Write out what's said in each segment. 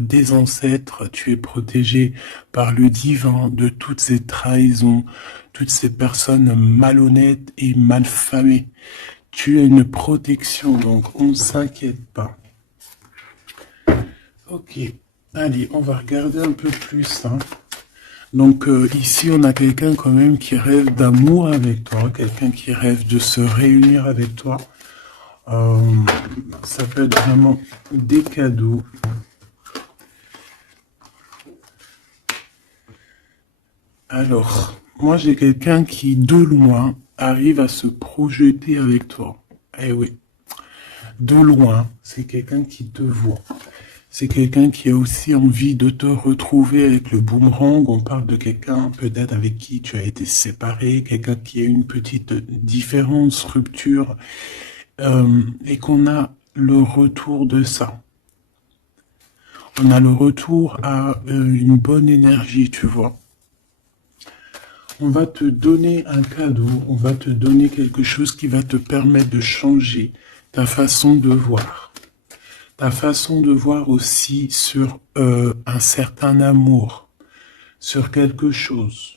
des ancêtres, tu es protégé par le divin de toutes ces trahisons, toutes ces personnes malhonnêtes et malfamées. Tu as une protection, donc on ne s'inquiète pas. Ok, allez, on va regarder un peu plus. Donc ici, on a quelqu'un quand même qui rêve d'amour avec toi, quelqu'un qui rêve de se réunir avec toi. Ça peut être vraiment des cadeaux. Alors, moi j'ai quelqu'un qui, de loin, arrive à se projeter avec toi. Eh oui, de loin, c'est quelqu'un qui te voit. C'est quelqu'un qui a aussi envie de te retrouver avec le boomerang. On parle de quelqu'un peut-être avec qui tu as été séparé, quelqu'un qui a une petite différence, rupture, et qu'on a le retour de ça. On a le retour à une bonne énergie, tu vois. On va te donner un cadeau, on va te donner quelque chose qui va te permettre de changer ta façon de voir. Ta façon de voir aussi sur un certain amour, sur quelque chose.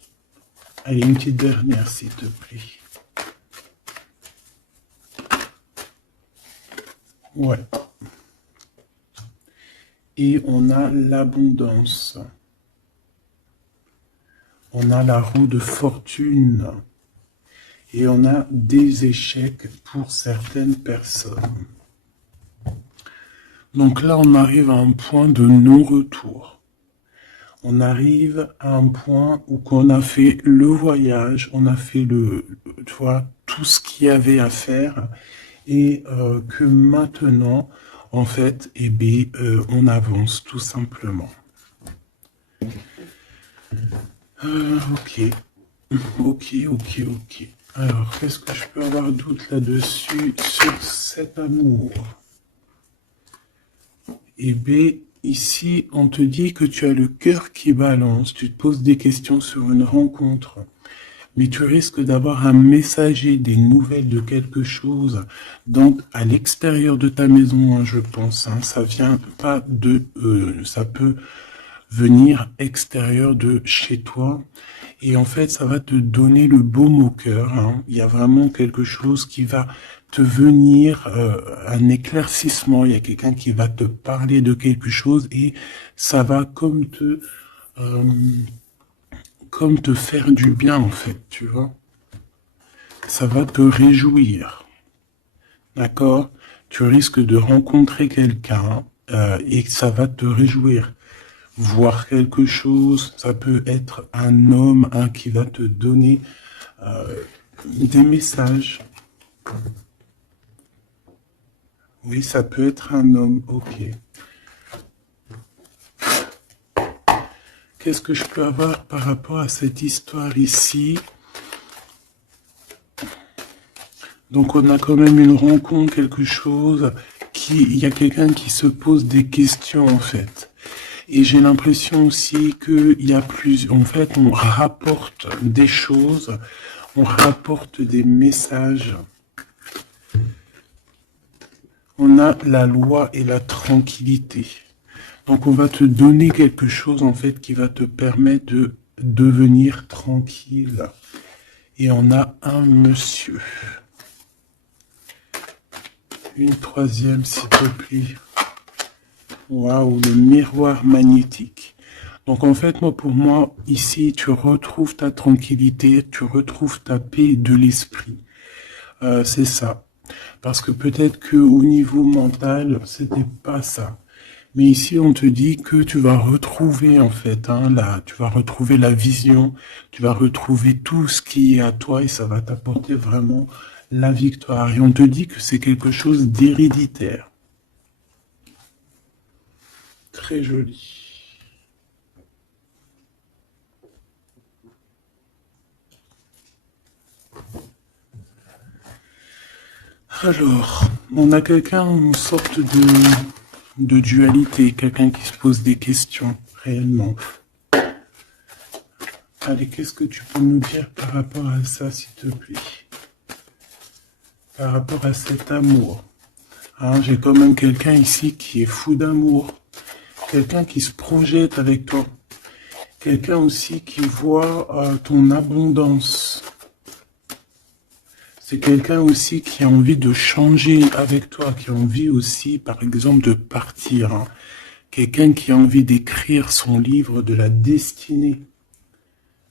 Allez, une petite dernière, s'il te plaît. Ouais. Et on a l'abondance. On a la roue de fortune. Et on a des échecs pour certaines personnes. Donc là, on arrive à un point de non-retour. On arrive à un point où on a fait le voyage, on a fait tu vois, tout ce qu'il y avait à faire, et que maintenant, en fait, eh bien, on avance tout simplement. Ok. Alors, qu'est-ce que je peux avoir d'autre là-dessus sur cet amour? Eh bien, ici, on te dit que tu as le cœur qui balance, tu te poses des questions sur une rencontre, mais tu risques d'avoir un messager, des nouvelles de quelque chose, donc à l'extérieur de ta maison, je pense. Ça vient pas de... ça peut venir extérieur de chez toi. Et en fait, ça va te donner le baume au cœur. Il y a vraiment quelque chose qui va te venir, un éclaircissement. Il y a quelqu'un qui va te parler de quelque chose et ça va comme te faire du bien, en fait, tu vois. Ça va te réjouir. D'accord? Tu risques de rencontrer quelqu'un et ça va te réjouir. Voir quelque chose, ça peut être un homme qui va te donner des messages. Oui, ça peut être un homme, ok. Qu'est-ce que je peux avoir par rapport à cette histoire ici? Donc on a quand même une rencontre, quelque chose, il y a quelqu'un qui se pose des questions en fait. Et j'ai l'impression aussi qu'il y a plus, en fait, on rapporte des choses, on rapporte des messages. On a la loi et la tranquillité. Donc on va te donner quelque chose en fait qui va te permettre de devenir tranquille. Et on a un monsieur. Une troisième s'il te plaît. Waouh, le miroir magnétique. Donc en fait, pour moi, ici, tu retrouves ta tranquillité, tu retrouves ta paix de l'esprit. C'est ça. Parce que peut-être qu'au niveau mental, c'était pas ça. Mais ici, on te dit que tu vas retrouver, en fait, tu vas retrouver la vision, tu vas retrouver tout ce qui est à toi et ça va t'apporter vraiment la victoire. Et on te dit que c'est quelque chose d'héréditaire. Très joli. Alors, on a quelqu'un, une sorte de dualité, quelqu'un qui se pose des questions, réellement. Allez, qu'est-ce que tu peux nous dire par rapport à ça, s'il te plaît? Par rapport à cet amour. J'ai quand même quelqu'un ici qui est fou d'amour. quelqu'un qui se projette avec toi. Quelqu'un aussi qui voit ton abondance. C'est quelqu'un aussi qui a envie de changer avec toi, qui a envie aussi, par exemple, de partir. Hein. Quelqu'un qui a envie d'écrire son livre de la destinée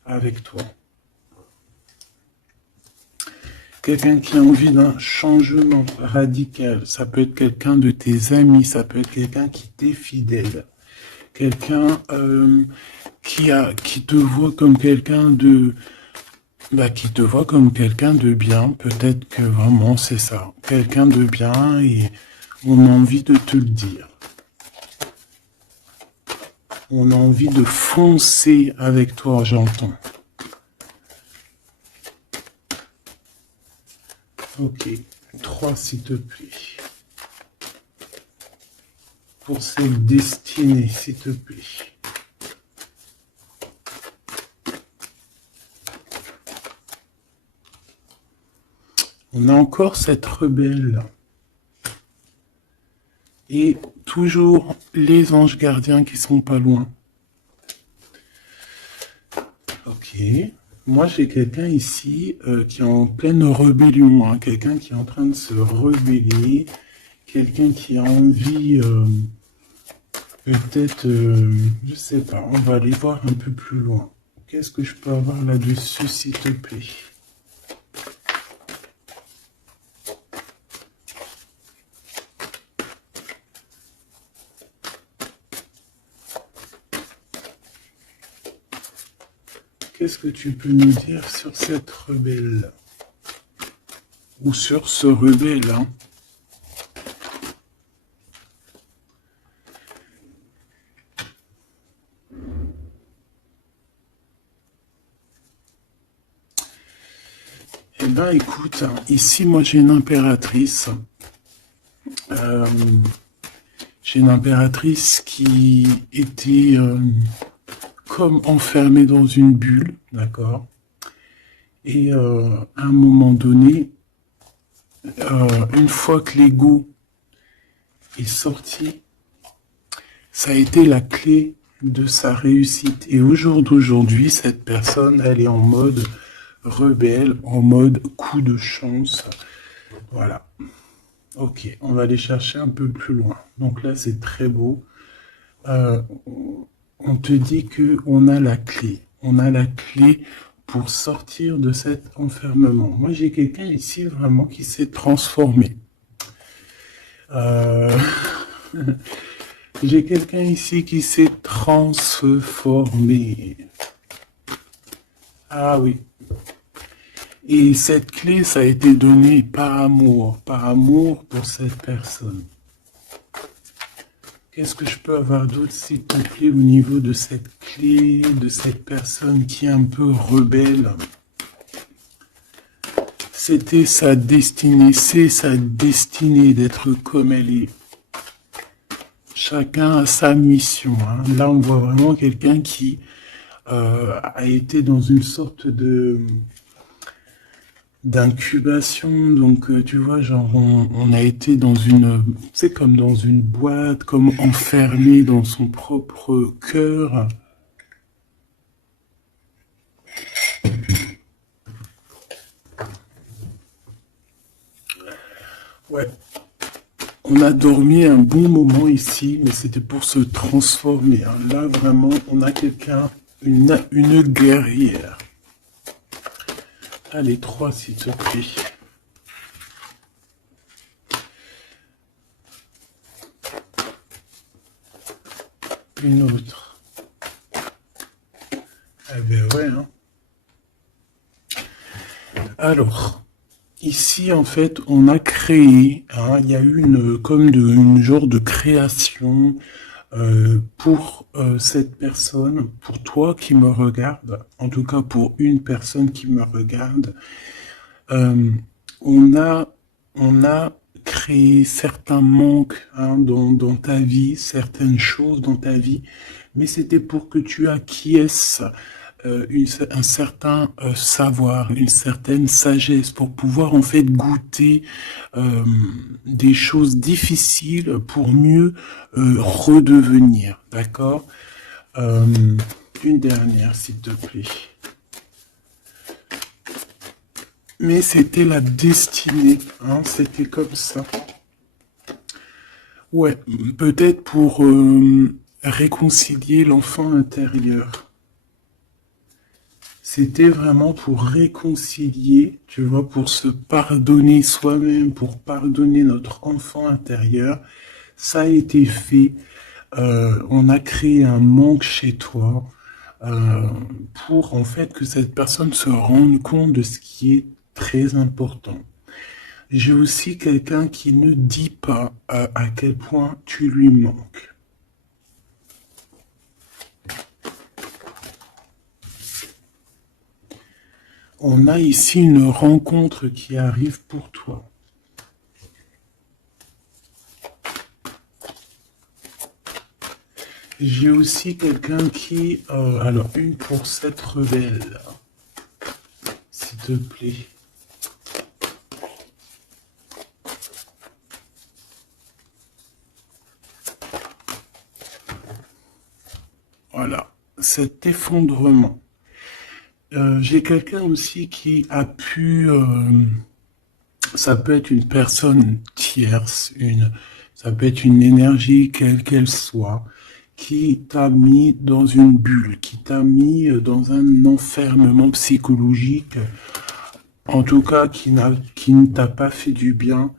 avec toi. Quelqu'un qui a envie d'un changement radical. Ça peut être quelqu'un de tes amis, ça peut être quelqu'un qui t'est fidèle. Quelqu'un qui te voit comme quelqu'un de... qui te voit comme quelqu'un de bien. Peut-être que vraiment c'est ça. Quelqu'un de bien et on a envie de te le dire. On a envie de foncer avec toi, j'entends. Ok, 3 s'il te plaît. Pour cette destinée, s'il te plaît. On a encore cette rebelle. Et toujours les anges gardiens qui sont pas loin. Ok. Moi, j'ai quelqu'un ici qui est en pleine rébellion. Hein. Quelqu'un qui est en train de se rebeller. Quelqu'un qui a envie, peut-être, je sais pas, on va aller voir un peu plus loin. Qu'est-ce que je peux avoir là-dessus, s'il te plaît? Qu'est-ce que tu peux nous dire sur cette rebelle? Ou sur ce rebelle, hein? Eh ben, écoute, ici, moi, j'ai une impératrice. J'ai une impératrice qui était comme enfermée dans une bulle, d'accord? Et à un moment donné, une fois que l'ego est sorti, ça a été la clé de sa réussite. Et au jour d'aujourd'hui, cette personne, elle est en mode rebelle, en mode coup de chance. Voilà. Ok, on va aller chercher un peu plus loin. Donc là, c'est très beau. On te dit que on a la clé. On a la clé pour sortir de cet enfermement. Moi, j'ai quelqu'un ici vraiment qui s'est transformé. J'ai quelqu'un ici qui s'est transformé. Ah oui. Et cette clé, ça a été donné par amour pour cette personne. Qu'est-ce que je peux avoir d'autre, s'il te plaît, au niveau de cette clé, de cette personne qui est un peu rebelle? C'était sa destinée, c'est sa destinée d'être comme elle est. Chacun a sa mission. Hein. Là, on voit vraiment quelqu'un qui a été dans une sorte de d'incubation, donc tu vois, genre on a été dans une, c'est comme dans une boîte, comme enfermé dans son propre cœur. Ouais, on a dormi un bon moment ici, mais c'était pour se transformer. Hein. Là, vraiment, on a quelqu'un, une guerrière. Allez, 3 s'il te plaît. Une autre. Eh ben ouais, hein. Alors, ici, en fait, on a créé, hein, il y a eu une genre de création pour cette personne, pour toi qui me regarde, en tout cas pour une personne qui me regarde. Euh, on a créé certains manques hein, dans ta vie, certaines choses dans ta vie, mais c'était pour que tu acquiesces un certain savoir, une certaine sagesse pour pouvoir en fait goûter des choses difficiles pour mieux redevenir, d'accord? Une dernière, s'il te plaît. Mais c'était la destinée, hein, c'était comme ça. Ouais, peut-être pour réconcilier l'enfant intérieur. C'était vraiment pour réconcilier, tu vois, pour se pardonner soi-même, pour pardonner notre enfant intérieur. Ça a été fait. On a créé un manque chez toi pour en fait que cette personne se rende compte de ce qui est très important. J'ai aussi quelqu'un qui ne dit pas à quel point tu lui manques. On a ici une rencontre qui arrive pour toi. J'ai aussi quelqu'un qui... alors, une pour cette rebelle, s'il te plaît. Voilà, cet effondrement. J'ai quelqu'un aussi qui a pu... ça peut être une personne tierce, ça peut être une énergie quelle qu'elle soit, qui t'a mis dans une bulle, qui t'a mis dans un enfermement psychologique, en tout cas qui ne t'a pas fait du bien,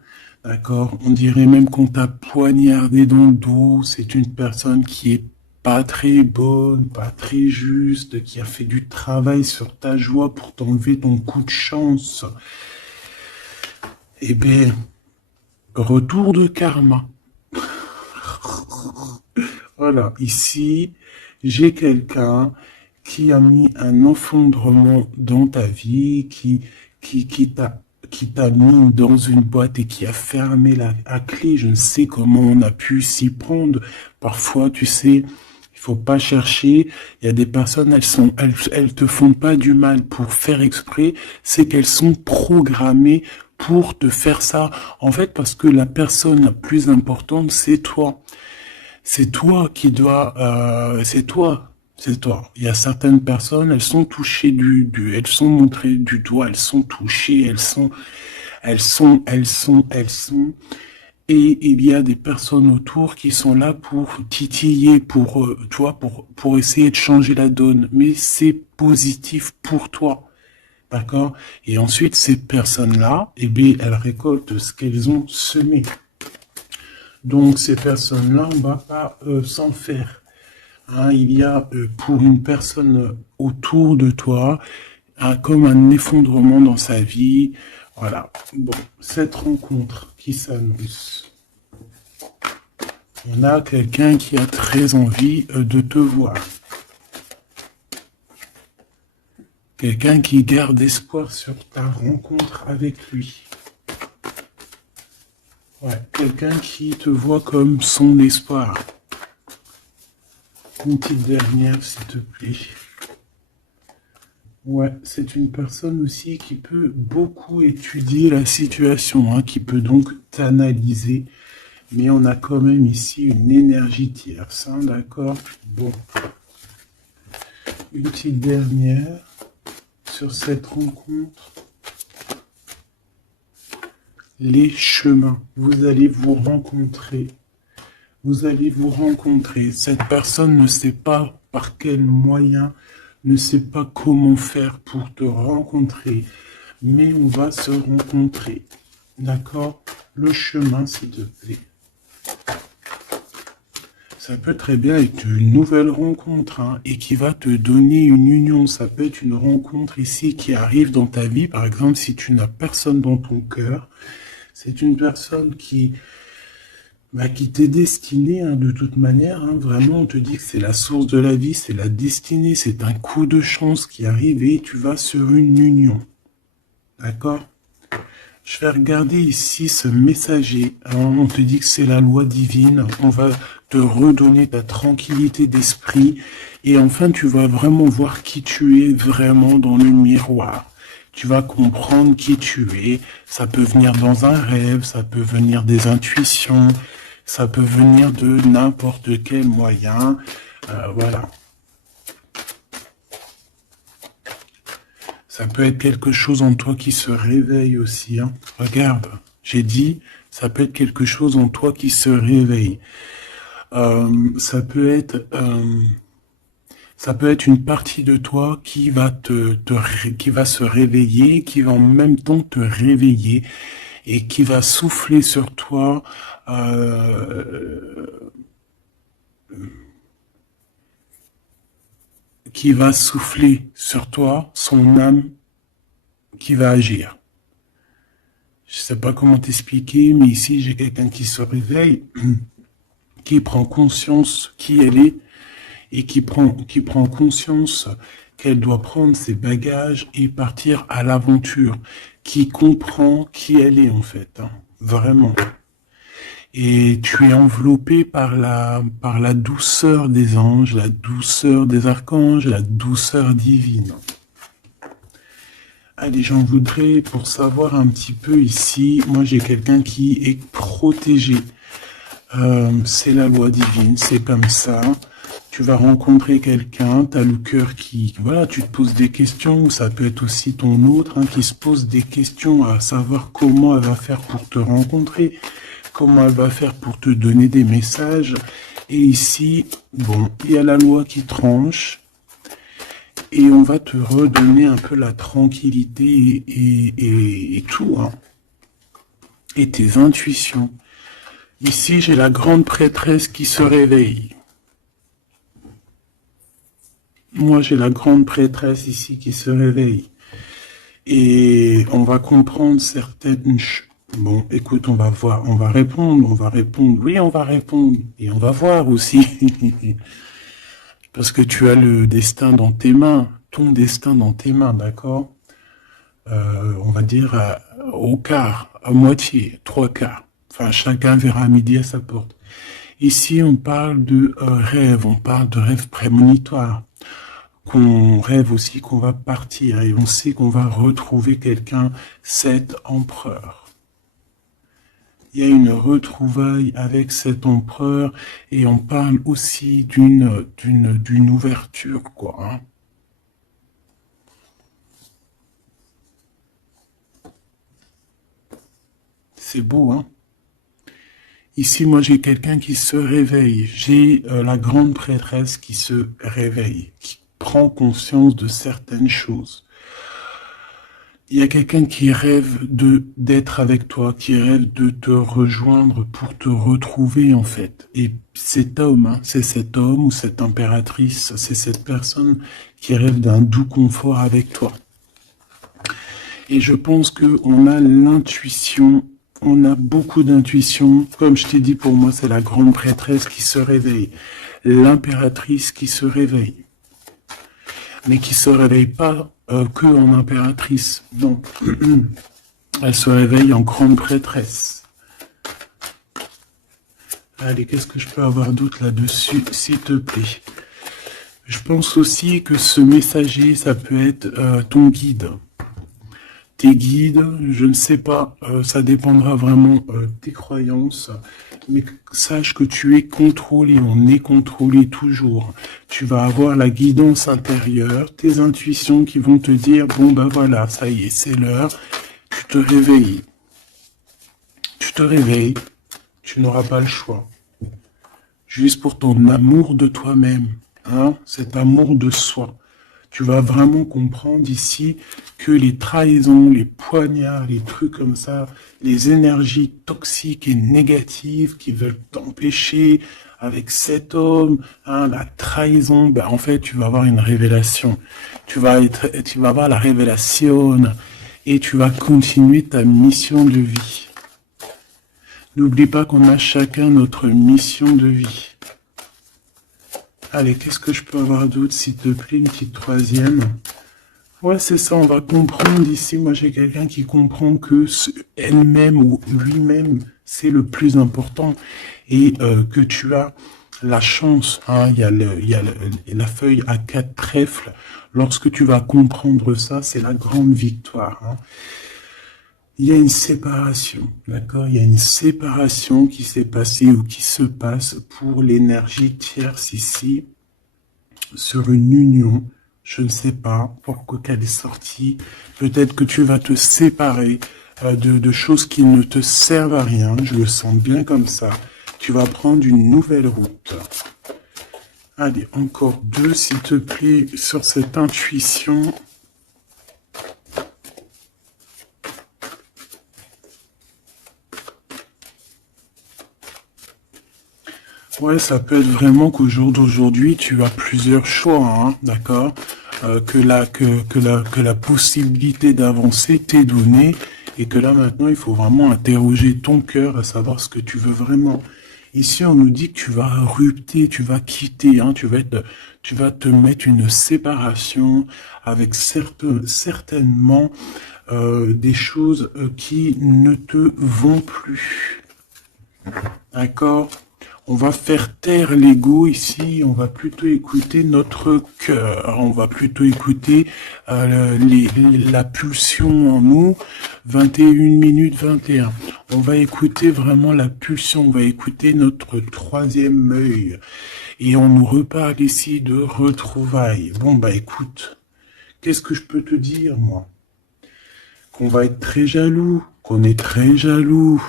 d'accord? On dirait même qu'on t'a poignardé dans le dos, c'est une personne qui est pas très bonne, pas très juste, qui a fait du travail sur ta joie pour t'enlever ton coup de chance. Eh bien, retour de karma. Voilà, ici, j'ai quelqu'un qui a mis un effondrement dans ta vie, qui t'a mis dans une boîte et qui a fermé la clé. Je ne sais comment on a pu s'y prendre. Parfois, tu sais, il faut pas chercher. Il y a des personnes, elles te font pas du mal pour faire exprès. C'est qu'elles sont programmées pour te faire ça. En fait, parce que la personne la plus importante, c'est toi. C'est toi qui dois, c'est toi. C'est toi. Il y a certaines personnes, elles sont touchées elles sont montrées du doigt, elles sont touchées, elles sont. Et il y a des personnes autour qui sont là pour titiller, tu vois, pour essayer de changer la donne. Mais c'est positif pour toi. D'accord? Et ensuite, ces personnes-là, eh bien, elles récoltent ce qu'elles ont semé. Donc, ces personnes-là, on va pas s'en faire. Hein, il y a pour une personne autour de toi comme un effondrement dans sa vie. Voilà. Bon, cette rencontre qui s'annonce. On a quelqu'un qui a très envie de te voir. Quelqu'un qui garde espoir sur ta rencontre avec lui. Ouais, quelqu'un qui te voit comme son espoir. Une petite dernière, s'il te plaît. Ouais, c'est une personne aussi qui peut beaucoup étudier la situation, hein, qui peut donc t'analyser. Mais on a quand même ici une énergie tierce, hein, d'accord? Bon. Une petite dernière sur cette rencontre. Les chemins. Vous allez vous rencontrer. Vous allez vous rencontrer. Cette personne ne sait pas par quel moyen, ne sait pas comment faire pour te rencontrer, mais on va se rencontrer. D'accord? Le chemin, s'il te plaît. Ça peut très bien être une nouvelle rencontre, hein, et qui va te donner une union. Ça peut être une rencontre ici qui arrive dans ta vie. Par exemple, si tu n'as personne dans ton cœur, c'est une personne qui t'est destinée, hein, de toute manière. Hein, vraiment, on te dit que c'est la source de la vie, c'est la destinée, c'est un coup de chance qui arrive et tu vas sur une union. D'accord? Je vais regarder ici ce messager. Alors, on te dit que c'est la loi divine. On va te redonner ta tranquillité d'esprit. Et enfin, tu vas vraiment voir qui tu es vraiment dans le miroir. Tu vas comprendre qui tu es. Ça peut venir dans un rêve, ça peut venir des intuitions, ça peut venir de n'importe quel moyen. Voilà. Ça peut être quelque chose en toi qui se réveille aussi. Hein. Regarde, j'ai dit, ça peut être quelque chose en toi qui se réveille. Ça peut être une partie de toi qui va qui va se réveiller, qui va en même temps te réveiller et qui va souffler sur toi. Qui va souffler sur toi son âme qui va agir. Je sais pas comment t'expliquer, mais ici j'ai quelqu'un qui se réveille, qui prend conscience qui elle est et qui prend conscience qu'elle doit prendre ses bagages et partir à l'aventure, qui comprend qui elle est en fait, hein, vraiment. Et tu es enveloppé par la douceur des anges, la douceur des archanges, la douceur divine. Allez, j'en voudrais pour savoir un petit peu ici. Moi, j'ai quelqu'un qui est protégé. C'est la loi divine, c'est comme ça. Tu vas rencontrer quelqu'un, tu as le cœur qui... Voilà, tu te poses des questions, ou ça peut être aussi ton autre, hein, qui se pose des questions à savoir comment elle va faire pour te rencontrer, comment elle va faire pour te donner des messages. Et ici, bon, il y a la loi qui tranche, et on va te redonner un peu la tranquillité et tout, hein, et tes intuitions. Ici, j'ai la grande prêtresse qui se réveille. Moi, j'ai la grande prêtresse ici qui se réveille. Et on va comprendre certaines choses. Bon, écoute, on va voir, on va répondre, oui, on va répondre. Et on va voir aussi. Parce que tu as le destin dans tes mains, ton destin dans tes mains, d'accord? On va dire au quart, à moitié, 3/4. Enfin, chacun verra midi à sa porte. Ici, on parle de rêve, on parle de rêve prémonitoire. Qu'on rêve aussi qu'on va partir et on sait qu'on va retrouver quelqu'un, cet empereur. Il y a une retrouvaille avec cet empereur et on parle aussi d'une ouverture, quoi. Hein. C'est beau, hein. Ici, moi, j'ai quelqu'un qui se réveille. J'ai la grande prêtresse qui se réveille, qui prend conscience de certaines choses. Il y a quelqu'un qui rêve d'être avec toi, qui rêve de te rejoindre pour te retrouver, en fait. Et cet homme, hein, c'est cet homme ou cette impératrice, c'est cette personne qui rêve d'un doux confort avec toi. Et je pense qu'on a l'intuition, on a beaucoup d'intuition. Comme je t'ai dit, pour moi, c'est la grande prêtresse qui se réveille, l'impératrice qui se réveille. Mais qui se réveille pas que en impératrice, non. Elle se réveille en grande prêtresse. Allez, qu'est-ce que je peux avoir d'autre là-dessus, s'il te plaît? Je pense aussi que ce messager, ça peut être ton guide. Tes guides, je ne sais pas, ça dépendra vraiment de tes croyances, mais sache que tu es contrôlé, on est contrôlé toujours. Tu vas avoir la guidance intérieure, tes intuitions qui vont te dire, bon ben voilà, ça y est, c'est l'heure, tu te réveilles. Tu te réveilles, tu n'auras pas le choix. Juste pour ton amour de toi-même, hein, cet amour de soi. Tu vas vraiment comprendre ici que les trahisons, les poignards, les trucs comme ça, les énergies toxiques et négatives qui veulent t'empêcher avec cet homme, hein, la trahison, ben en fait, tu vas avoir une révélation. Tu vas avoir la révélation et tu vas continuer ta mission de vie. N'oublie pas qu'on a chacun notre mission de vie. Allez, qu'est-ce que je peux avoir d'autre, s'il te plaît, une petite troisième. Ouais, c'est ça, on va comprendre ici. Moi, j'ai quelqu'un qui comprend que elle-même ou lui-même, c'est le plus important. Et que tu as la chance, hein, la feuille à 4 trèfles. Lorsque tu vas comprendre ça, c'est la grande victoire. Hein. Il y a une séparation, d'accord? Il y a une séparation qui s'est passée ou qui se passe pour l'énergie tierce ici, sur une union. Je ne sais pas pourquoi qu'elle est sortie. Peut-être que tu vas te séparer de choses qui ne te servent à rien. Je le sens bien comme ça. Tu vas prendre une nouvelle route. Allez, encore 2, s'il te plaît, sur cette intuition. Ouais, ça peut être vraiment qu'au jour d'aujourd'hui, tu as plusieurs choix, hein, d'accord, que la possibilité d'avancer t'est donnée et que là maintenant, il faut vraiment interroger ton cœur à savoir ce que tu veux vraiment. Ici, on nous dit que tu vas rupter, tu vas quitter, hein, tu vas te mettre une séparation avec certainement des choses qui ne te vont plus. D'accord? On va faire taire l'ego ici, on va plutôt écouter notre cœur, on va plutôt écouter la pulsion en nous, 21 minutes 21. On va écouter vraiment la pulsion, on va écouter notre troisième œil. Et on nous reparle ici de retrouvailles. Bon bah écoute, qu'est-ce que je peux te dire moi? Qu'on va être très jaloux, qu'on est très jaloux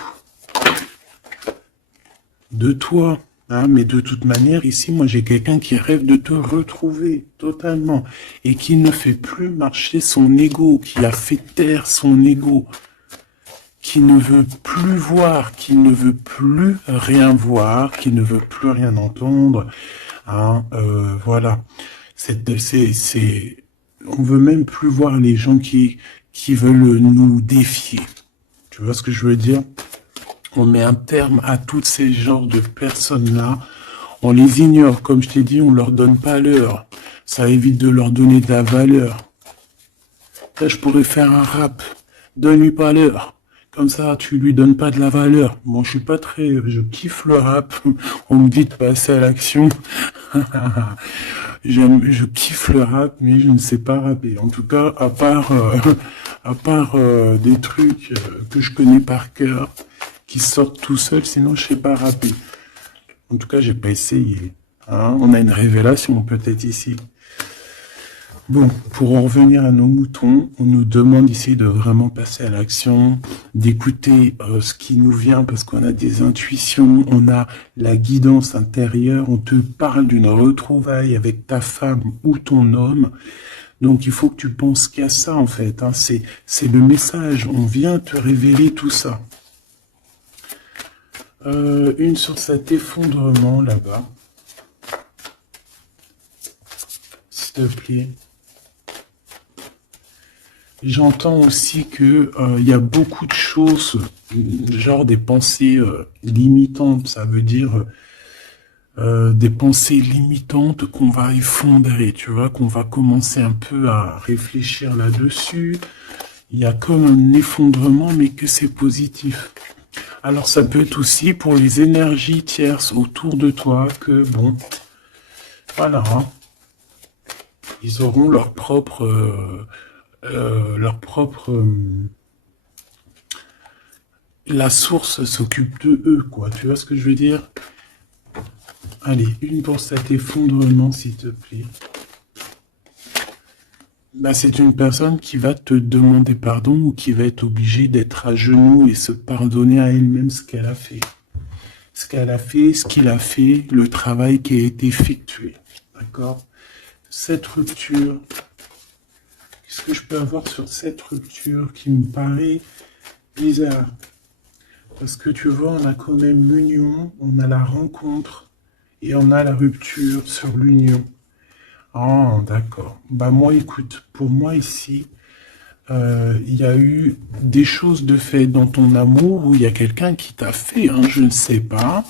de toi, hein, mais de toute manière, ici, moi, j'ai quelqu'un qui rêve de te retrouver totalement et qui ne fait plus marcher son ego, qui a fait taire son ego, qui ne veut plus voir, qui ne veut plus rien voir, qui ne veut plus rien entendre, hein, voilà. On veut même plus voir les gens qui veulent nous défier. Tu vois ce que je veux dire? On met un terme à tous ces genres de personnes-là. On les ignore, comme je t'ai dit, on leur donne pas l'heure. Ça évite de leur donner de la valeur. Là, je pourrais faire un rap. Donne-lui pas l'heure. Comme ça, tu lui donnes pas de la valeur. Bon, je kiffe le rap. On me dit de passer à l'action. Je kiffe le rap, mais je ne sais pas rapper. En tout cas, à part des trucs que je connais par cœur, qui sortent tout seuls, sinon je sais pas rapper. En tout cas, j'ai pas essayé. Hein, on a une révélation peut-être ici. Bon, pour en revenir à nos moutons, on nous demande ici de vraiment passer à l'action, d'écouter ce qui nous vient parce qu'on a des intuitions, on a la guidance intérieure, on te parle d'une retrouvaille avec ta femme ou ton homme. Donc il faut que tu penses qu'à ça en fait. Hein. C'est le message, on vient te révéler tout ça. Une sur cet effondrement là-bas. S'il te plaît. J'entends aussi que y a beaucoup de choses, genre des pensées limitantes. Ça veut dire des pensées limitantes qu'on va effondrer, tu vois, qu'on va commencer un peu à réfléchir là-dessus. Il y a comme un effondrement, mais que c'est positif. Alors ça peut être aussi pour les énergies tierces autour de toi que, bon, voilà, hein, ils auront leur propre... la source s'occupe de eux, quoi. Tu vois ce que je veux dire? Allez, une pour cet effondrement, s'il te plaît. Bah, c'est une personne qui va te demander pardon ou qui va être obligée d'être à genoux et se pardonner à elle-même ce qu'elle a fait. Ce qu'elle a fait, ce qu'il a fait, le travail qui a été effectué. D'accord? Cette rupture, qu'est-ce que je peux avoir sur cette rupture qui me paraît bizarre? Parce que tu vois, on a quand même l'union, on a la rencontre et on a la rupture sur l'union. Oh, d'accord. Bah moi, écoute, pour moi ici, il y a eu des choses de fait dans ton amour où il y a quelqu'un qui t'a fait, hein, je ne sais pas,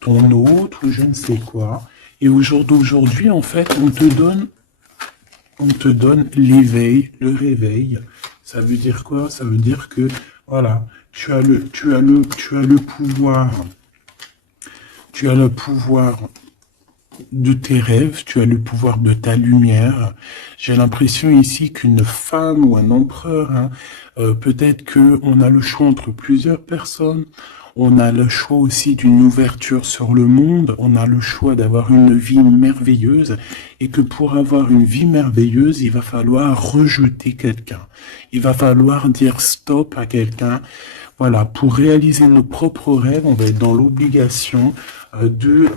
ton autre ou je ne sais quoi. Et au jour d'aujourd'hui, en fait, on te donne l'éveil, le réveil. Ça veut dire quoi? Ça veut dire que, voilà, tu as le pouvoir. Tu as le pouvoir de tes rêves, tu as le pouvoir de ta lumière. J'ai l'impression ici qu'une femme ou un empereur, hein, peut-être que on a le choix entre plusieurs personnes. On a le choix aussi d'une ouverture sur le monde. On a le choix d'avoir une vie merveilleuse. Et que pour avoir une vie merveilleuse, il va falloir rejeter quelqu'un. Il va falloir dire stop à quelqu'un. Voilà, pour réaliser nos propres rêves, on va être dans l'obligation de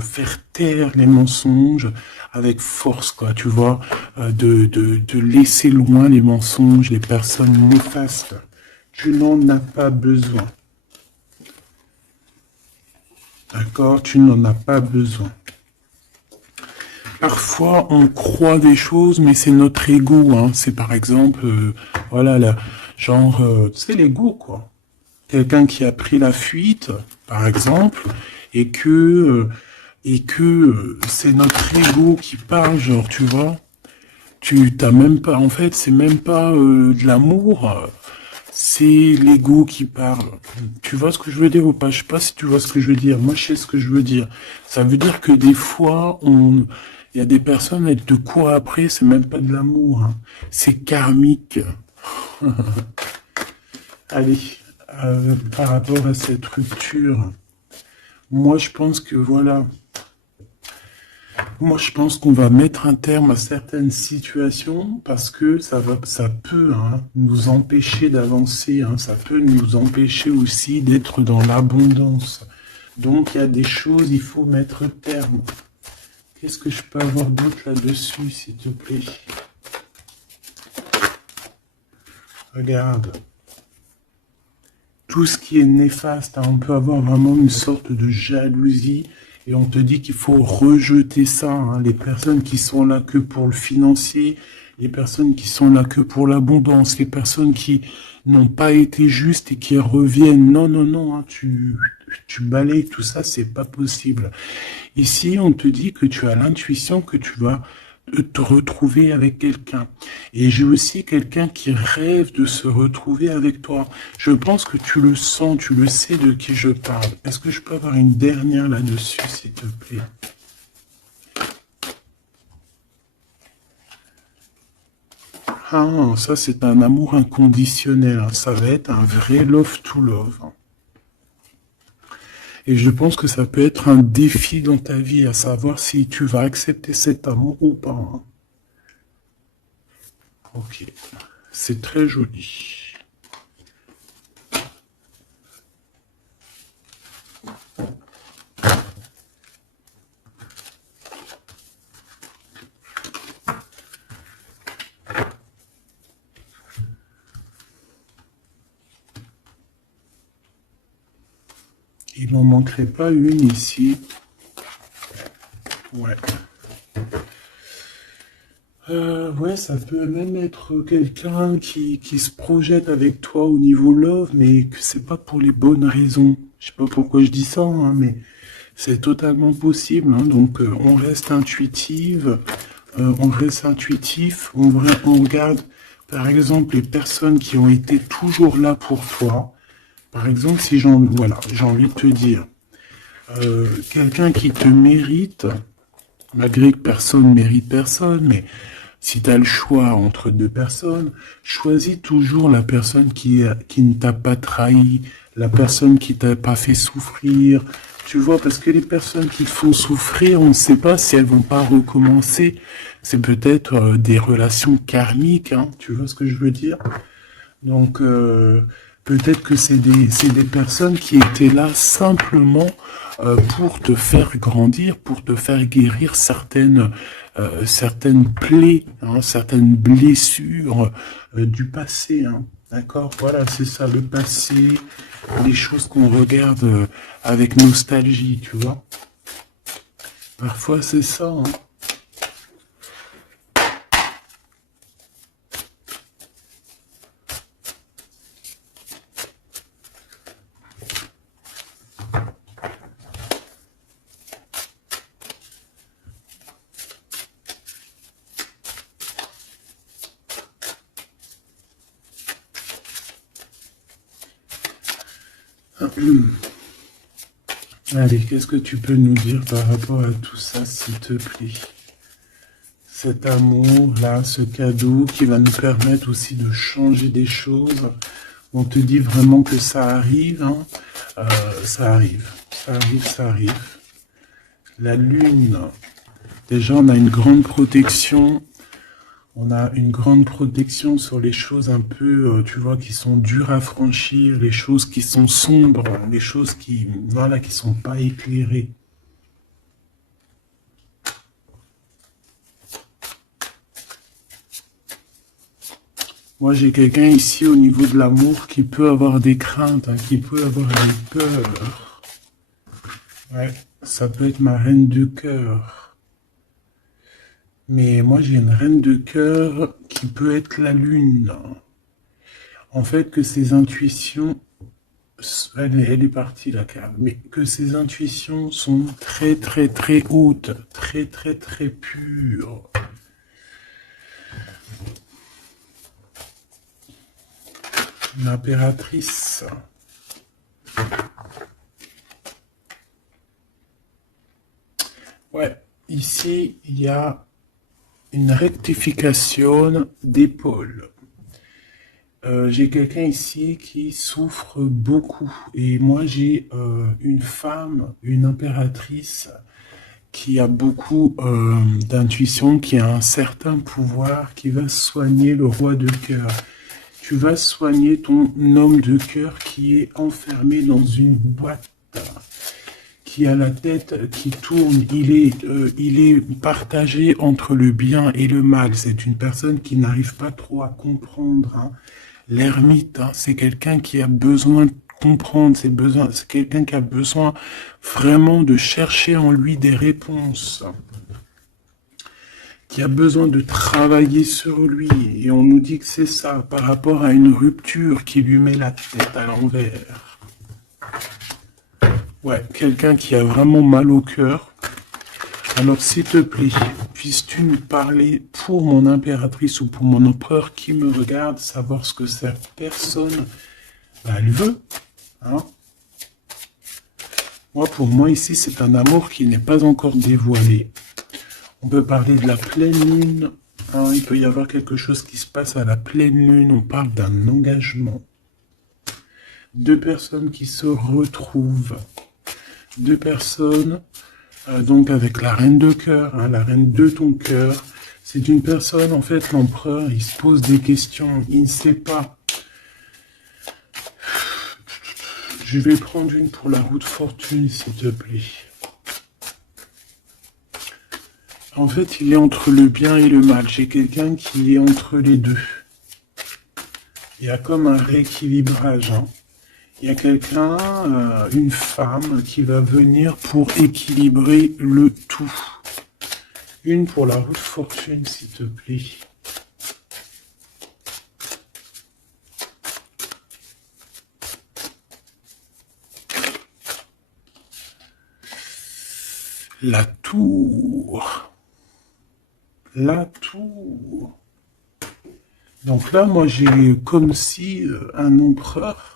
faire taire les mensonges avec force, quoi, tu vois, de laisser loin les mensonges, les personnes néfastes. Tu n'en as pas besoin. D'accord? Tu n'en as pas besoin. Parfois, on croit des choses, mais c'est notre ego, hein. C'est par exemple, voilà, là, genre, tu sais, l'ego, quoi. Quelqu'un qui a pris la fuite, par exemple, et que c'est notre ego qui parle, genre, tu vois. Tu t'as même pas, en fait, c'est même pas de l'amour, c'est l'ego qui parle. Tu vois ce que je veux dire ou pas? Je sais pas si tu vois ce que je veux dire. Moi, je sais ce que je veux dire. Ça veut dire que des fois, il y a des personnes, elles te courent après, c'est même pas de l'amour, hein. C'est karmique. Allez, par rapport à cette rupture, moi, je pense que voilà. Moi, je pense qu'on va mettre un terme à certaines situations parce que ça peut, hein, nous empêcher d'avancer, hein, ça peut nous empêcher aussi d'être dans l'abondance. Donc, il y a des choses, il faut mettre terme. Qu'est-ce que je peux avoir d'autre là-dessus, s'il te plaît? Regarde. Tout ce qui est néfaste, hein, on peut avoir vraiment une sorte de jalousie et on te dit qu'il faut rejeter ça, hein. Les personnes qui sont là que pour le financier, les personnes qui sont là que pour l'abondance, les personnes qui n'ont pas été justes et qui reviennent. Non, non, non, hein, tu balayes tout ça, c'est pas possible. Ici, on te dit que tu as l'intuition que tu vas te retrouver avec quelqu'un. Et j'ai aussi quelqu'un qui rêve de se retrouver avec toi. Je pense que tu le sens, tu le sais de qui je parle. Est-ce que je peux avoir une dernière là-dessus, s'il te plaît? Ah, ça c'est un amour inconditionnel, hein. Ça va être un vrai love to love, hein. Et je pense que ça peut être un défi dans ta vie, à savoir si tu vas accepter cet amour ou pas, hein. Ok, c'est très joli. Il n'en manquerait pas une ici. Ouais. Ouais, ça peut même être quelqu'un qui se projette avec toi au niveau love, mais que c'est pas pour les bonnes raisons. Je sais pas pourquoi je dis ça, hein, mais c'est totalement possible, hein. Donc on reste intuitive, on reste intuitif, on regarde par exemple les personnes qui ont été toujours là pour toi. Par exemple, si voilà, j'ai envie de te dire, quelqu'un qui te mérite, malgré que personne mérite personne, mais si tu as le choix entre deux personnes, choisis toujours la personne qui ne t'a pas trahi, la personne qui t'a pas fait souffrir. Tu vois, parce que les personnes qui te font souffrir, on ne sait pas si elles vont pas recommencer. C'est peut-être des relations karmiques, hein, tu vois ce que je veux dire? Donc, peut-être que c'est des personnes qui étaient là simplement pour te faire grandir, pour te faire guérir certaines plaies, hein, certaines blessures du passé, hein. D'accord? Voilà, c'est ça, le passé, les choses qu'on regarde avec nostalgie, tu vois. Parfois, c'est ça, hein. Allez, qu'est-ce que tu peux nous dire par rapport à tout ça, s'il te plaît? Cet amour-là, ce cadeau qui va nous permettre aussi de changer des choses. On te dit vraiment que ça arrive, hein. Ça arrive, ça arrive, ça arrive. La lune, déjà on a une grande protection. On a une grande protection sur les choses un peu, tu vois, qui sont dures à franchir, les choses qui sont sombres, les choses qui, voilà, qui sont pas éclairées. Moi, j'ai quelqu'un ici au niveau de l'amour qui peut avoir des craintes, hein, qui peut avoir des peurs. Ouais, ça peut être ma reine de cœur. Mais moi, j'ai une reine de cœur qui peut être la lune. En fait, que ses intuitions, elle est partie la carte, mais que ses intuitions sont très très très hautes, très très très pures. L'impératrice. Ouais, ici, il y a une rectification d'épaule. J'ai quelqu'un ici qui souffre beaucoup. Et moi, j'ai une femme, une impératrice, qui a beaucoup d'intuition, qui a un certain pouvoir, qui va soigner le roi de cœur. Tu vas soigner ton homme de cœur qui est enfermé dans une boîte, qui a la tête qui tourne. Il est partagé entre le bien et le mal. C'est une personne qui n'arrive pas trop à comprendre, hein. L'ermite, hein, c'est quelqu'un qui a besoin de comprendre, c'est quelqu'un qui a besoin vraiment de chercher en lui des réponses, qui a besoin de travailler sur lui. Et on nous dit que c'est ça, par rapport à une rupture qui lui met la tête à l'envers. Ouais, quelqu'un qui a vraiment mal au cœur. Alors, s'il te plaît, puisses-tu nous parler pour mon impératrice ou pour mon empereur qui me regarde, savoir ce que cette personne, elle veut, hein? Moi, pour moi, ici, c'est un amour qui n'est pas encore dévoilé. On peut parler de la pleine lune, hein, il peut y avoir quelque chose qui se passe à la pleine lune, on parle d'un engagement. Deux personnes qui se retrouvent, deux personnes, donc avec la reine de cœur, hein, la reine de ton cœur. C'est une personne, en fait, l'empereur, il se pose des questions, il ne sait pas. Je vais prendre une pour la roue de fortune, s'il te plaît. En fait, il est entre le bien et le mal. J'ai quelqu'un qui est entre les deux. Il y a comme un rééquilibrage, hein. Il y a quelqu'un, une femme, qui va venir pour équilibrer le tout. Une pour la roue de fortune, s'il te plaît. La tour. La tour. Donc là, moi, j'ai comme si un empereur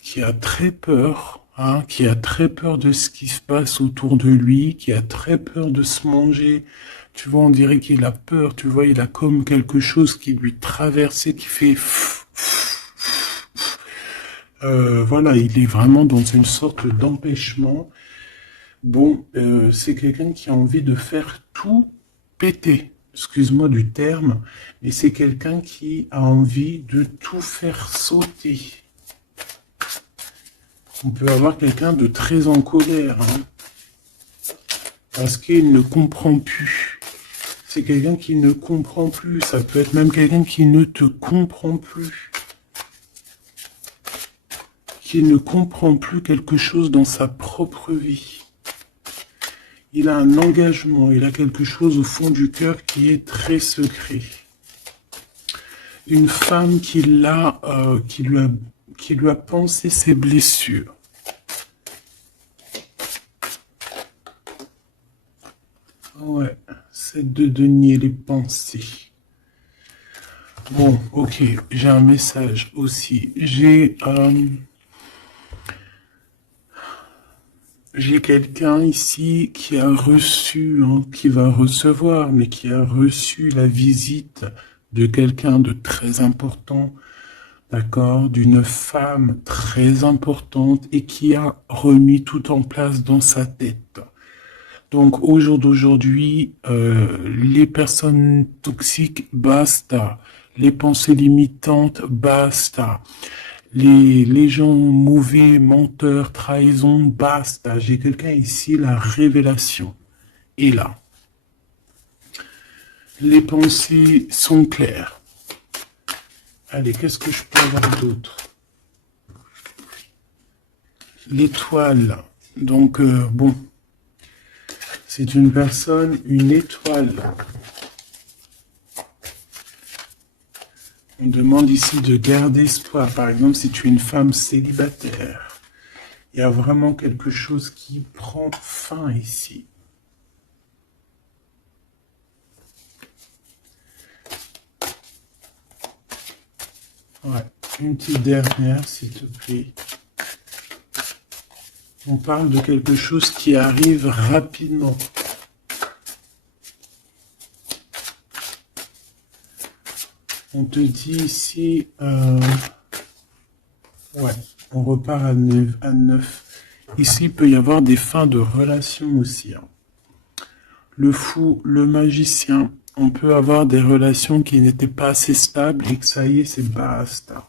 qui a très peur, hein, qui a très peur de ce qui se passe autour de lui, qui a très peur de se manger. Tu vois, on dirait qu'il a peur, tu vois, il a comme quelque chose qui lui traverse et qui fait... voilà, il est vraiment dans une sorte d'empêchement. Bon, c'est quelqu'un qui a envie de faire tout péter. Excuse-moi du terme, mais c'est quelqu'un qui a envie de tout faire sauter. On peut avoir quelqu'un de très en colère, hein, parce qu'il ne comprend plus. C'est quelqu'un qui ne comprend plus. Ça peut être même quelqu'un qui ne te comprend plus. Qui ne comprend plus quelque chose dans sa propre vie. Il a un engagement, il a quelque chose au fond du cœur qui est très secret. Une femme qui lui a pensé ses blessures. Ouais, c'est de denier les pensées. Bon, ok, j'ai un message aussi. J'ai J'ai quelqu'un ici qui a reçu, hein, qui va recevoir, mais qui a reçu la visite de quelqu'un de très important, d'accord, d'une femme très importante et qui a remis tout en place dans sa tête. Donc au jour d'aujourd'hui, les personnes toxiques, basta. Les pensées limitantes, basta. Les gens mauvais, menteurs, trahison, basta. J'ai quelqu'un ici, la révélation est là. Les pensées sont claires. Allez, qu'est-ce que je peux avoir d'autre? L'étoile. Donc, bon, c'est une personne, une étoile. On demande ici de garder espoir. Par exemple, si tu es une femme célibataire, il y a vraiment quelque chose qui prend fin ici. Ouais, une petite dernière, s'il te plaît. On parle de quelque chose qui arrive rapidement. On te dit ici, ouais, on repart à 9. Ici, il peut y avoir des fins de relations aussi. Hein. Le fou, le magicien, on peut avoir des relations qui n'étaient pas assez stables et que ça y est, c'est basta.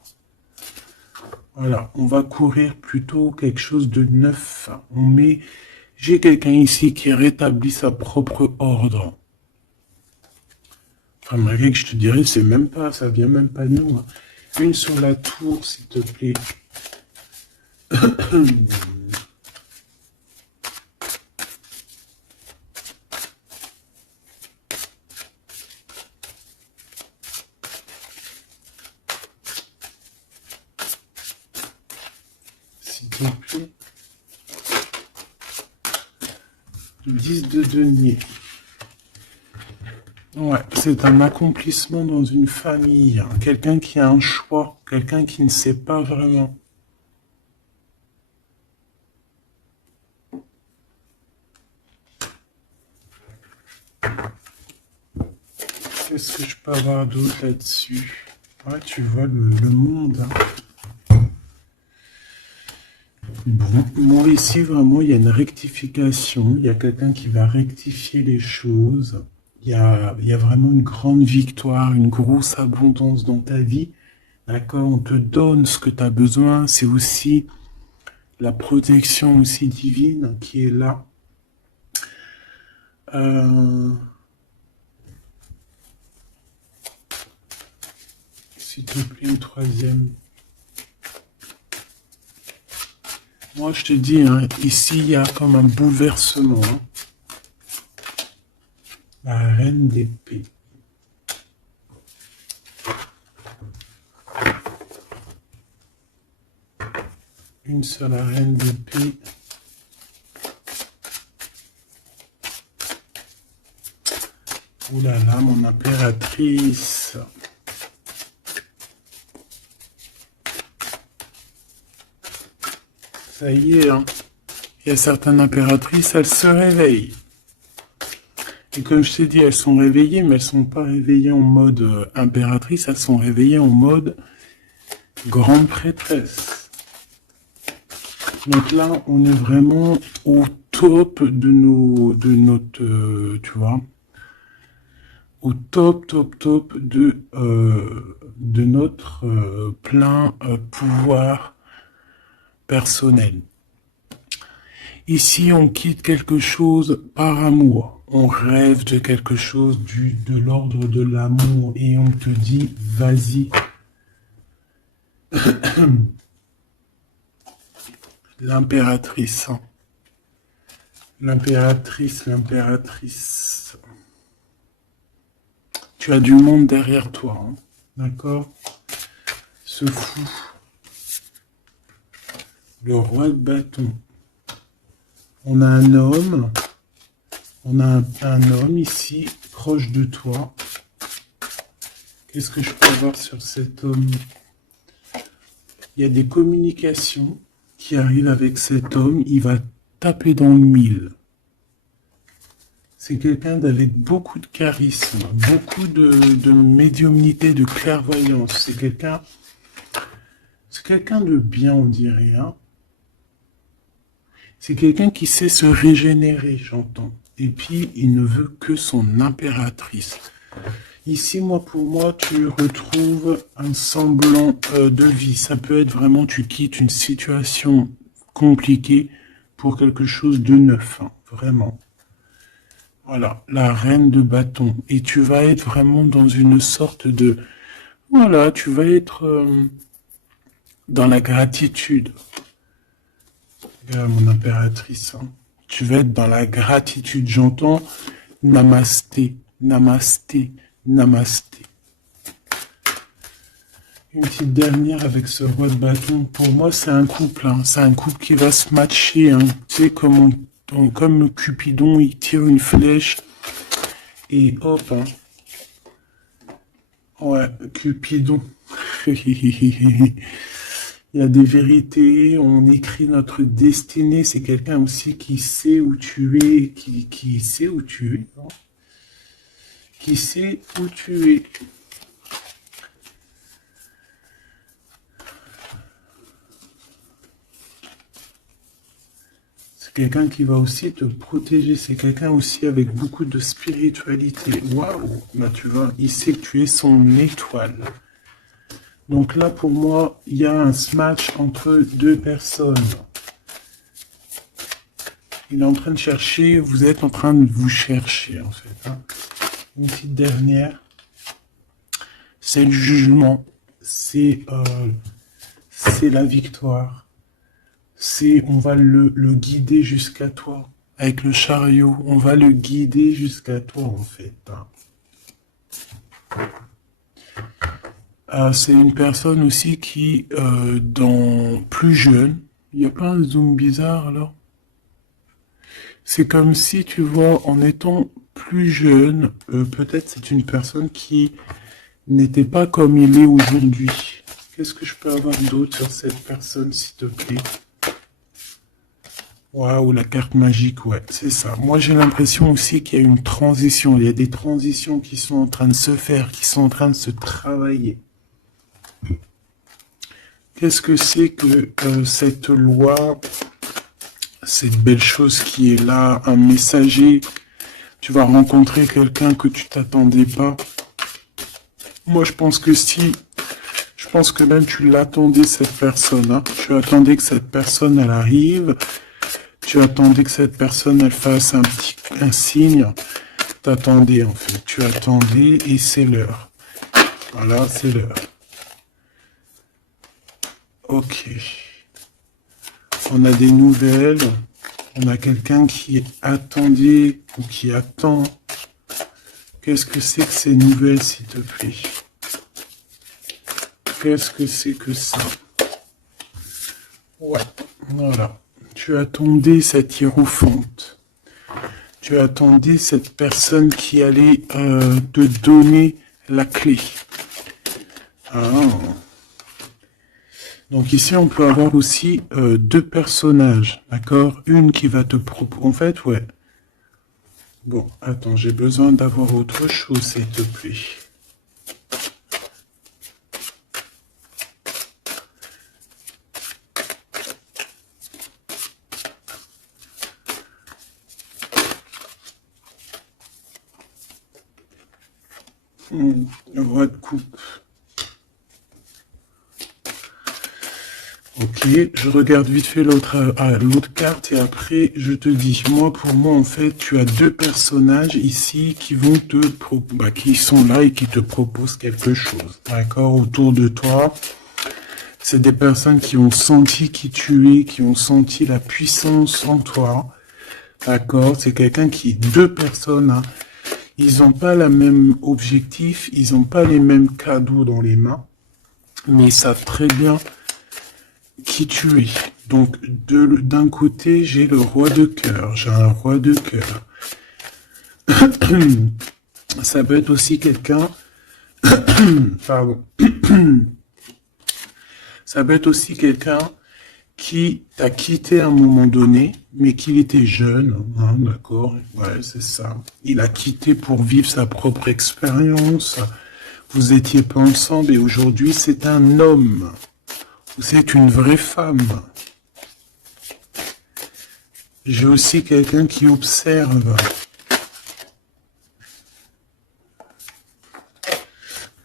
Voilà, on va courir plutôt quelque chose de neuf. J'ai quelqu'un ici qui rétablit sa propre ordre. Enfin, malgré que je te dirais, c'est même pas, ça vient même pas de nous. Hein. Une sur la tour, s'il te plaît. S'il te plaît. 10 de denier. Ouais, c'est un accomplissement dans une famille. Hein. Quelqu'un qui a un choix, quelqu'un qui ne sait pas vraiment. Qu'est-ce que je peux avoir d'autre là-dessus? Ouais, tu vois le monde. Hein. Bon, moi ici, vraiment, il y a une rectification. Il y a quelqu'un qui va rectifier les choses. Il y a vraiment une grande victoire, une grosse abondance dans ta vie. D'accord? On te donne ce que tu as besoin. C'est aussi la protection aussi divine qui est là. S'il te plaît, une troisième. Moi, je te dis, hein, ici, il y a comme un bouleversement. Hein. La reine d'épée. Une seule reine d'épée. Ouh là là, mon impératrice. Ça y est, hein. Il y a certaines impératrices, elles se réveillent. Et comme je t'ai dit, elles sont réveillées, mais elles sont pas réveillées en mode impératrice, elles sont réveillées en mode grande prêtresse. Donc là, on est vraiment au top de notre, tu vois, au top de notre plein pouvoir personnel. Ici, on quitte quelque chose par amour. On rêve de quelque chose de l'ordre de l'amour et on te dit, vas-y. L'impératrice. Hein. L'impératrice. Tu as du monde derrière toi. Hein. D'accord? Ce fou. Le roi de bâton. On a un homme. On a un homme ici, proche de toi. Qu'est-ce que je peux voir sur cet homme? Il y a des communications qui arrivent avec cet homme. Il va taper dans le mille. C'est quelqu'un avec beaucoup de charisme, beaucoup de médiumnité, de clairvoyance. C'est quelqu'un de bien, on dirait. Hein. C'est quelqu'un qui sait se régénérer, j'entends. Et puis, il ne veut que son impératrice. Ici, pour moi, tu retrouves un semblant de vie. Ça peut être vraiment, tu quittes une situation compliquée pour quelque chose de neuf, hein, vraiment. Voilà, la reine de bâton. Et tu vas être vraiment dans une sorte de... Voilà, tu vas être dans la gratitude. Regarde mon impératrice. Hein. Tu vas être dans la gratitude. J'entends namasté, namasté, namasté. Une petite dernière avec ce roi de bâton. Pour moi, c'est un couple. Hein. C'est un couple qui va se matcher. Hein. Tu sais, comme Cupidon, il tire une flèche. Et hop. Hein. Ouais, Cupidon. Il y a des vérités, on écrit notre destinée. C'est quelqu'un aussi qui sait où tu es, qui sait où tu es. Non, qui sait où tu es. C'est quelqu'un qui va aussi te protéger. C'est quelqu'un aussi avec beaucoup de spiritualité. Waouh, bah tu vois, il sait que tu es son étoile. Donc là, pour moi, il y a un match entre deux personnes. Il est en train de chercher, vous êtes en train de vous chercher, en fait. Hein. Une petite dernière. C'est le jugement. C'est la victoire. On va le guider jusqu'à toi. Avec le chariot, on va le guider jusqu'à toi, en fait. Hein. C'est une personne aussi qui, plus jeune, il n'y a pas un zoom bizarre alors? C'est comme si, tu vois, en étant plus jeune, peut-être c'est une personne qui n'était pas comme il est aujourd'hui. Qu'est-ce que je peux avoir d'autre sur cette personne, s'il te plaît? Waouh, la carte magique, ouais, c'est ça. Moi, j'ai l'impression aussi qu'il y a une transition. Il y a des transitions qui sont en train de se faire, qui sont en train de se travailler. Qu'est-ce que c'est que cette loi, cette belle chose qui est là, un messager, tu vas rencontrer quelqu'un que tu t'attendais pas. Moi, je pense que je pense que même tu l'attendais, cette personne. Hein. Tu attendais que cette personne, elle arrive. Tu attendais que cette personne, elle fasse un signe. T'attendais, en fait. Tu attendais et c'est l'heure. Voilà, c'est l'heure. Ok. On a des nouvelles. On a quelqu'un qui attendait ou qui attend. Qu'est-ce que c'est que ces nouvelles, s'il te plaît? Qu'est-ce que c'est que ça? Ouais, voilà. Tu attendais cette hiérophante. Tu attendais cette personne qui allait te donner la clé. Ah. Donc ici, on peut avoir aussi deux personnages, d'accord? Une qui va te proposer... En fait, ouais. Bon, attends, j'ai besoin d'avoir autre chose, s'il te plaît. Le roi de coupe. Ok, je regarde vite fait l'autre carte et après je te dis. Pour moi en fait, tu as deux personnages ici qui vont qui sont là et qui te proposent quelque chose. D'accord, autour de toi. C'est des personnes qui ont senti qui tu es, qui ont senti la puissance en toi. D'accord, c'est deux personnes. Hein, ils n'ont pas le même objectif, ils n'ont pas les mêmes cadeaux dans les mains, mais ils savent très bien qui tu es. Donc, d'un côté, j'ai le roi de cœur. J'ai un roi de cœur. Ça peut être aussi quelqu'un... Pardon. Ça peut être aussi quelqu'un qui t'a quitté à un moment donné, mais qu'il était jeune, hein, d'accord? Ouais, c'est ça. Il a quitté pour vivre sa propre expérience. Vous étiez pas ensemble et aujourd'hui c'est un homme. C'est une vraie femme. J'ai aussi quelqu'un qui observe.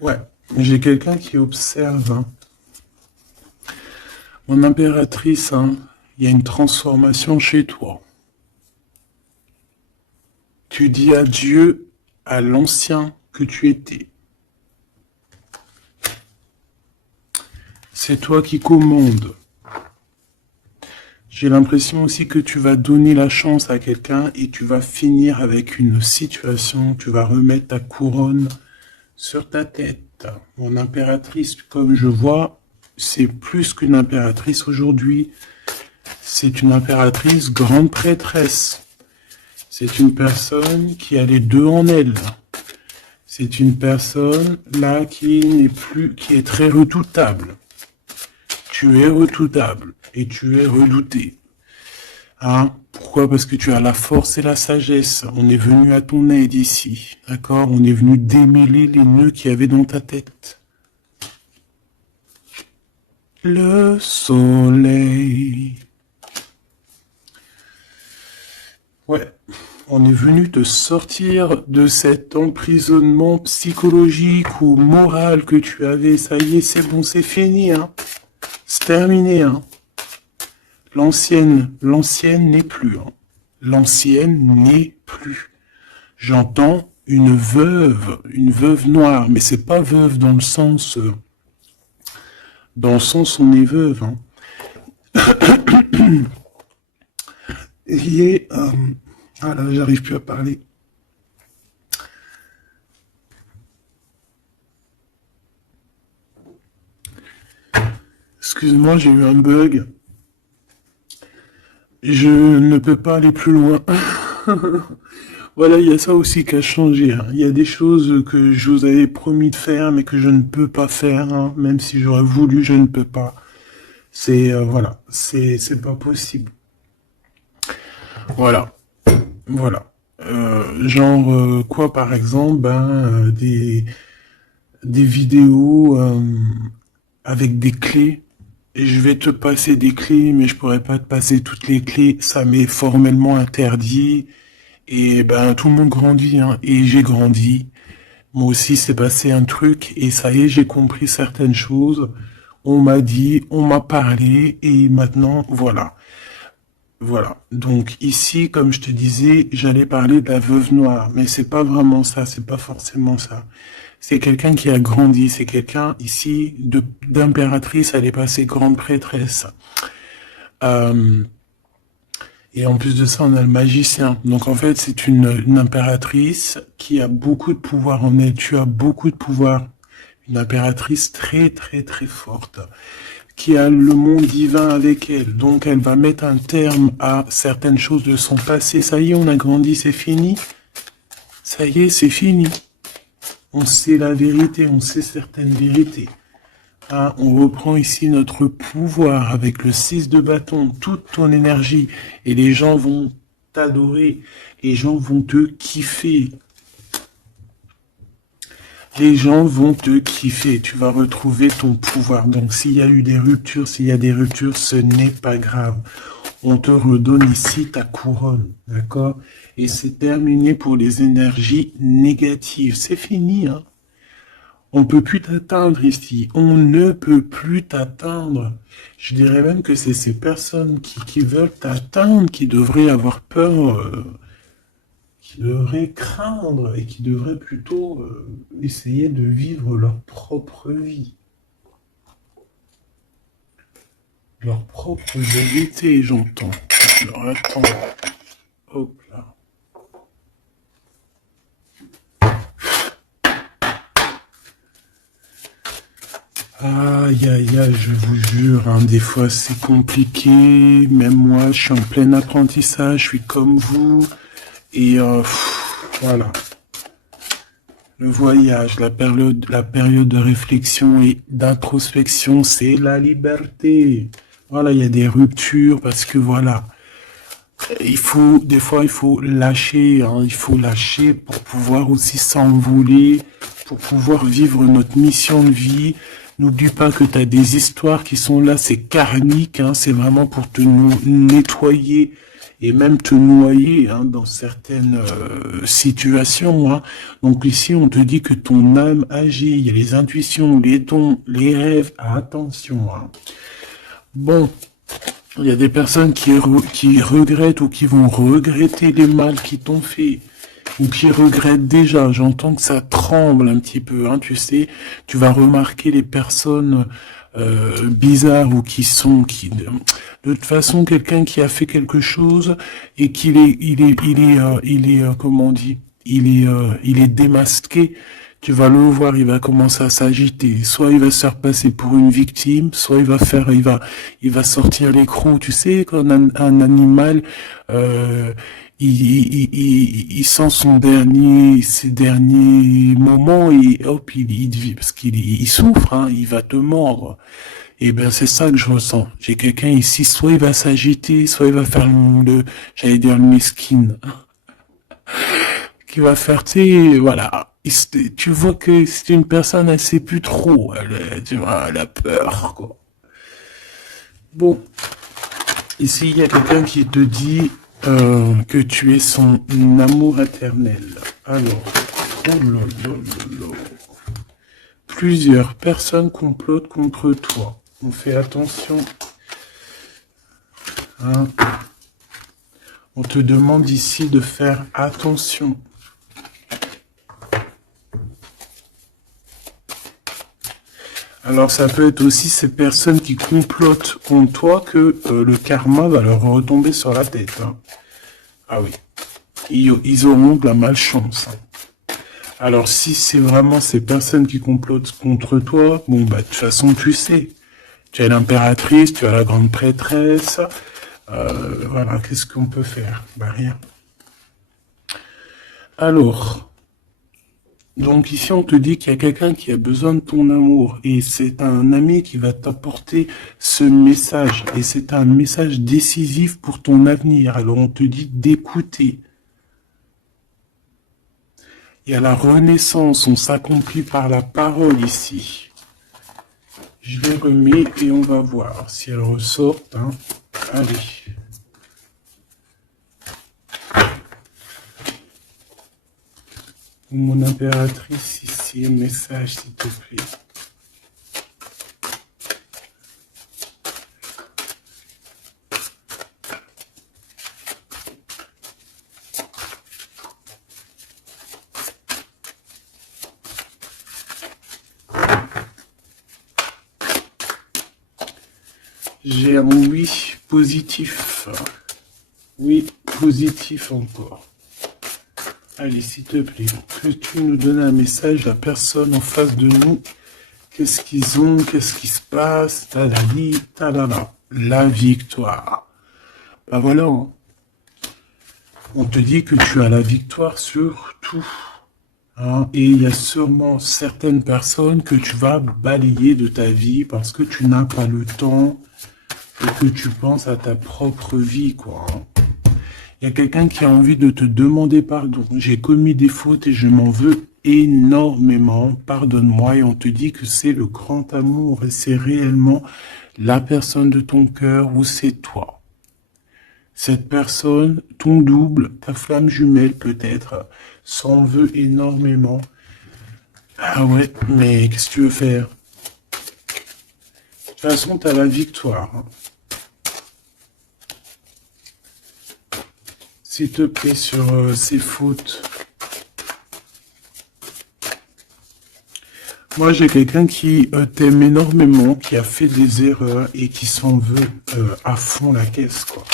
Ouais, j'ai quelqu'un qui observe. Hein. Mon impératrice, hein, il y a une transformation chez toi. Tu dis adieu à l'ancien que tu étais. C'est toi qui commandes. J'ai l'impression aussi que tu vas donner la chance à quelqu'un et tu vas finir avec une situation, tu vas remettre ta couronne sur ta tête. Mon impératrice, comme je vois, c'est plus qu'une impératrice aujourd'hui. C'est une impératrice grande prêtresse. C'est une personne qui a les deux en elle. C'est une personne là qui n'est plus, qui est très redoutable. Tu es redoutable et tu es redouté. Hein? Pourquoi? Parce que tu as la force et la sagesse. On est venu à ton aide ici. D'accord? On est venu démêler les nœuds qu'il y avait dans ta tête. Le soleil. Ouais. On est venu te sortir de cet emprisonnement psychologique ou moral que tu avais. Ça y est, c'est bon, c'est fini, hein. C'est terminé, hein. L'ancienne n'est plus, hein. L'ancienne n'est plus. J'entends une veuve noire, mais c'est pas veuve dans le sens on est veuve, hein. Et ah là, j'arrive plus à parler. Excuse-moi, j'ai eu un bug. Je ne peux pas aller plus loin. Voilà, il y a ça aussi qui a changé. Hein. Il y a des choses que je vous avais promis de faire, mais que je ne peux pas faire. Hein. Même si j'aurais voulu, je ne peux pas. C'est voilà, c'est pas possible. Voilà, voilà. Quoi par exemple, des vidéos avec des clés. Et je vais te passer des clés, mais je pourrais pas te passer toutes les clés. Ça m'est formellement interdit. Et ben tout le monde grandit, hein. Et j'ai grandi. Moi aussi, c'est passé un truc. Et ça y est, j'ai compris certaines choses. On m'a dit, on m'a parlé. Et maintenant, voilà. Voilà. Donc ici, comme je te disais, j'allais parler de la veuve noire, mais c'est pas vraiment ça, c'est pas forcément ça. C'est quelqu'un qui a grandi, c'est quelqu'un ici d'impératrice, elle est passée grande prêtresse. Et en plus de ça, on a le magicien. Donc en fait, c'est une impératrice qui a beaucoup de pouvoir en elle. Tu as beaucoup de pouvoir. Une impératrice très très très forte qui a le monde divin avec elle. Donc elle va mettre un terme à certaines choses de son passé. Ça y est, on a grandi, c'est fini. Ça y est, c'est fini. On sait la vérité, on sait certaines vérités. Hein, on reprend ici notre pouvoir avec le 6 de bâton, toute ton énergie. Et les gens vont t'adorer. Les gens vont te kiffer. Les gens vont te kiffer, tu vas retrouver ton pouvoir. Donc s'il y a eu des ruptures, ce n'est pas grave. On te redonne ici ta couronne, d'accord? Et c'est terminé pour les énergies négatives. C'est fini, hein? On peut plus t'atteindre ici. On ne peut plus t'atteindre. Je dirais même que c'est ces personnes qui veulent t'atteindre qui devraient avoir peur... qui devraient craindre et qui devraient plutôt essayer de vivre leur propre vie. Leur propre vérité, j'entends. Alors attends. Hop là. Aïe, aïe, aïe, je vous jure, hein, des fois c'est compliqué. Même moi, je suis en plein apprentissage, je suis comme vous. Et voilà. Le voyage, la période de réflexion et d'introspection, c'est la liberté. Voilà, il y a des ruptures parce que voilà, des fois, il faut lâcher, hein, il faut lâcher pour pouvoir aussi s'envoler, pour pouvoir vivre notre mission de vie. N'oublie pas que tu as des histoires qui sont là, c'est karmique, hein, c'est vraiment pour te nettoyer et même te noyer hein, dans certaines situations. Hein. Donc ici, on te dit que ton âme agit, il y a les intuitions, les dons, les rêves, attention. Hein. Bon, il y a des personnes qui regrettent ou qui vont regretter les mal qui t'ont fait ou qui regrettent déjà. J'entends que ça tremble un petit peu, hein, tu sais. Tu vas remarquer les personnes bizarres ou de toute façon, quelqu'un qui a fait quelque chose et comment on dit, il est démasqué. Tu vas le voir, il va commencer à s'agiter. Soit il va se faire passer pour une victime, soit il va sortir les crocs. Tu sais, quand un animal, il sent ses derniers moments et hop, parce il souffre, hein, il va te mordre. Et ben c'est ça que je ressens. J'ai quelqu'un ici, soit il va s'agiter, soit il va faire j'allais dire le mesquine, qui va faire, tu sais, voilà. Tu vois que c'est une personne, elle sait plus trop, tu vois, elle a peur, quoi. Bon, ici il y a quelqu'un qui te dit que tu es son amour éternel. Alors, oh là là là là. Plusieurs personnes complotent contre toi. On fait attention. Hein. On te demande ici de faire attention. Alors ça peut être aussi ces personnes qui complotent contre toi que le karma va leur retomber sur la tête. Hein. Ah oui, ils auront de la malchance. Hein. Alors si c'est vraiment ces personnes qui complotent contre toi, bon bah de toute façon tu sais. Tu as l'impératrice, tu as la grande prêtresse. Voilà, qu'est-ce qu'on peut faire? Bah rien. Alors... Donc ici, on te dit qu'il y a quelqu'un qui a besoin de ton amour et c'est un ami qui va t'apporter ce message et c'est un message décisif pour ton avenir. Alors on te dit d'écouter. Il y a la renaissance, on s'accomplit par la parole ici. Je les remets et on va voir si elles ressortent. Hein. Allez. Mon impératrice ici, un message s'il te plaît. J'ai un oui positif. Oui, positif encore. Allez, s'il te plaît, que tu nous donnes un message, la personne en face de nous, qu'est-ce qu'ils ont, qu'est-ce qui se passe, tadali, tadala, la victoire. Ben voilà, hein. On te dit que tu as la victoire sur tout. Hein, et il y a sûrement certaines personnes que tu vas balayer de ta vie parce que tu n'as pas le temps et que tu penses à ta propre vie, quoi. Hein. Il y a quelqu'un qui a envie de te demander pardon. J'ai commis des fautes et je m'en veux énormément. Pardonne-moi. Et on te dit que c'est le grand amour et c'est réellement la personne de ton cœur ou c'est toi. Cette personne, ton double, ta flamme jumelle peut-être, s'en veut énormément. Ah ouais, mais qu'est-ce que tu veux faire? De toute façon, tu as la victoire. Hein. S'il te plaît, sur ces fautes. Moi, j'ai quelqu'un qui t'aime énormément, qui a fait des erreurs et qui s'en veut à fond la caisse, quoi.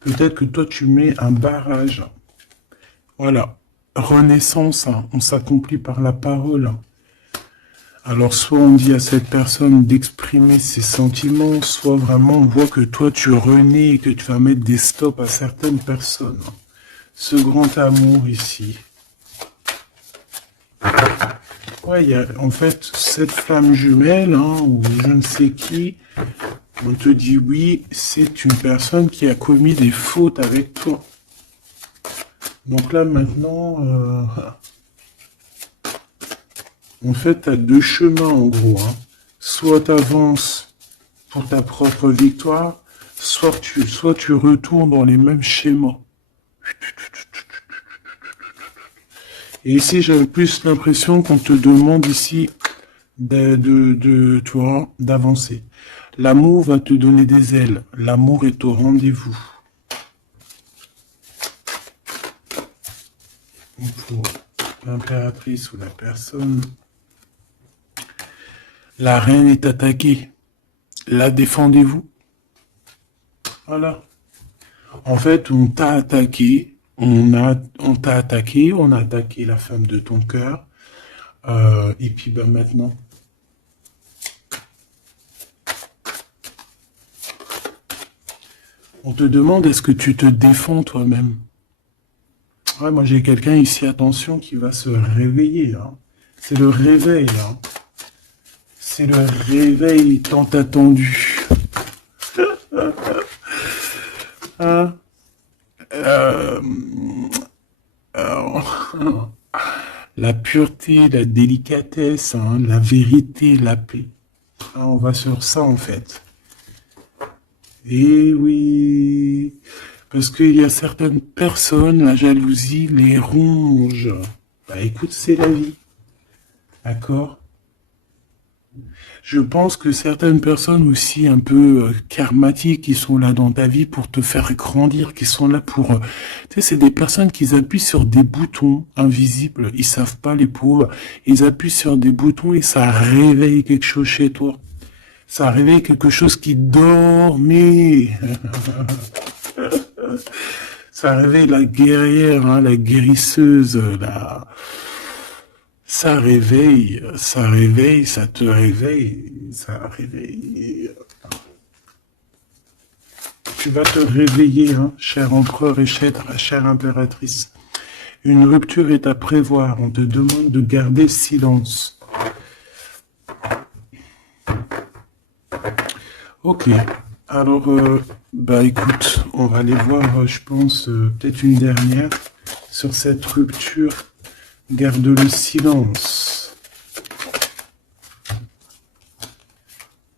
Peut-être que toi, tu mets un barrage. Voilà. Renaissance, hein. On s'accomplit par la parole. Alors, soit on dit à cette personne d'exprimer ses sentiments, soit vraiment on voit que toi, tu renais et que tu vas mettre des stops à certaines personnes. Ce grand amour ici. Ouais, il y a en fait cette flamme jumelle, hein, ou je ne sais qui, On te dit oui, c'est une personne qui a commis des fautes avec toi. Donc là, maintenant, en fait, tu as deux chemins, en gros. Hein. Soit tu avances pour ta propre victoire, soit tu retournes dans les mêmes schémas. Et ici, j'ai plus l'impression qu'on te demande ici tu vois, d'avancer. L'amour va te donner des ailes. L'amour est au rendez-vous. Pour l'impératrice ou la personne, la reine est attaquée. La défendez-vous. Voilà. En fait, on t'a attaqué. On t'a attaqué. On a attaqué la femme de ton cœur. Et puis, ben maintenant. On te demande, est-ce que tu te défends toi-même? Ouais, moi j'ai quelqu'un ici, attention, qui va se réveiller. Là. C'est le réveil. Là. C'est le réveil tant attendu. Hein? La pureté, la délicatesse, hein, la vérité, la paix. Hein, on va sur ça en fait. Eh oui, parce qu'il y a certaines personnes, la jalousie les ronge. Bah écoute, c'est la vie. D'accord? Je pense que certaines personnes aussi un peu karmatiques qui sont là dans ta vie pour te faire grandir, qui sont là pour... tu sais, c'est des personnes qui appuient sur des boutons invisibles. Ils savent pas, les pauvres. Ils appuient sur des boutons et ça réveille quelque chose chez toi. Ça réveille quelque chose qui dormait. Ça réveille la guerrière, hein, la guérisseuse, ça réveille, ça te réveille, ça réveille. Tu vas te réveiller, hein, cher empereur et chère impératrice. Une rupture est à prévoir, on te demande de garder silence. Ok, alors, bah écoute, on va aller voir, je pense, peut-être une dernière sur cette rupture. Garde le silence.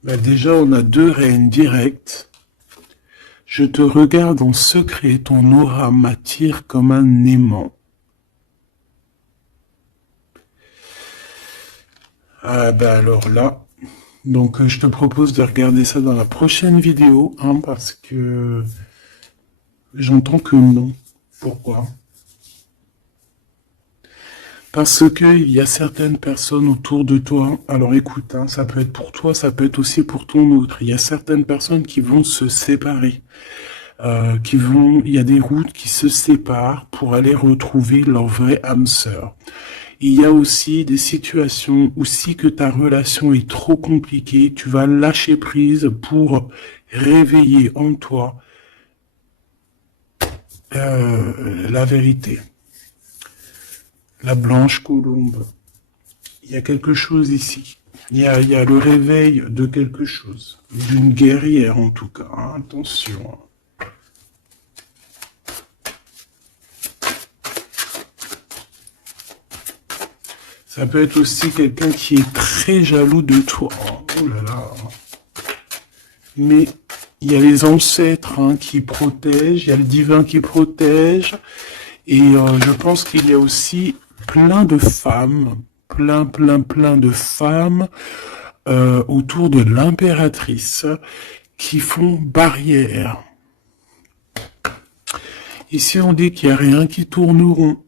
Bah déjà, on a deux reines directes. Je te regarde en secret, ton aura m'attire comme un aimant. Ah bah alors là... Donc, je te propose de regarder ça dans la prochaine vidéo, hein, parce que j'entends que non. Pourquoi? Parce qu'il y a certaines personnes autour de toi, alors écoute, hein, ça peut être pour toi, ça peut être aussi pour ton autre. Il y a certaines personnes qui vont se séparer, il y a des routes qui se séparent pour aller retrouver leur vraie âme sœur. Il y a aussi des situations où si que ta relation est trop compliquée, tu vas lâcher prise pour réveiller en toi la vérité. La blanche colombe. Il y a quelque chose ici. Il y a le réveil de quelque chose. D'une guerrière en tout cas. Hein, attention. Ça peut être aussi quelqu'un qui est très jaloux de toi. Oh là là. Mais il y a les ancêtres, hein, qui protègent, il y a le divin qui protège. Et je pense qu'il y a aussi plein de femmes, plein de femmes autour de l'impératrice qui font barrière. Ici, on dit qu'il n'y a rien qui tourne rond.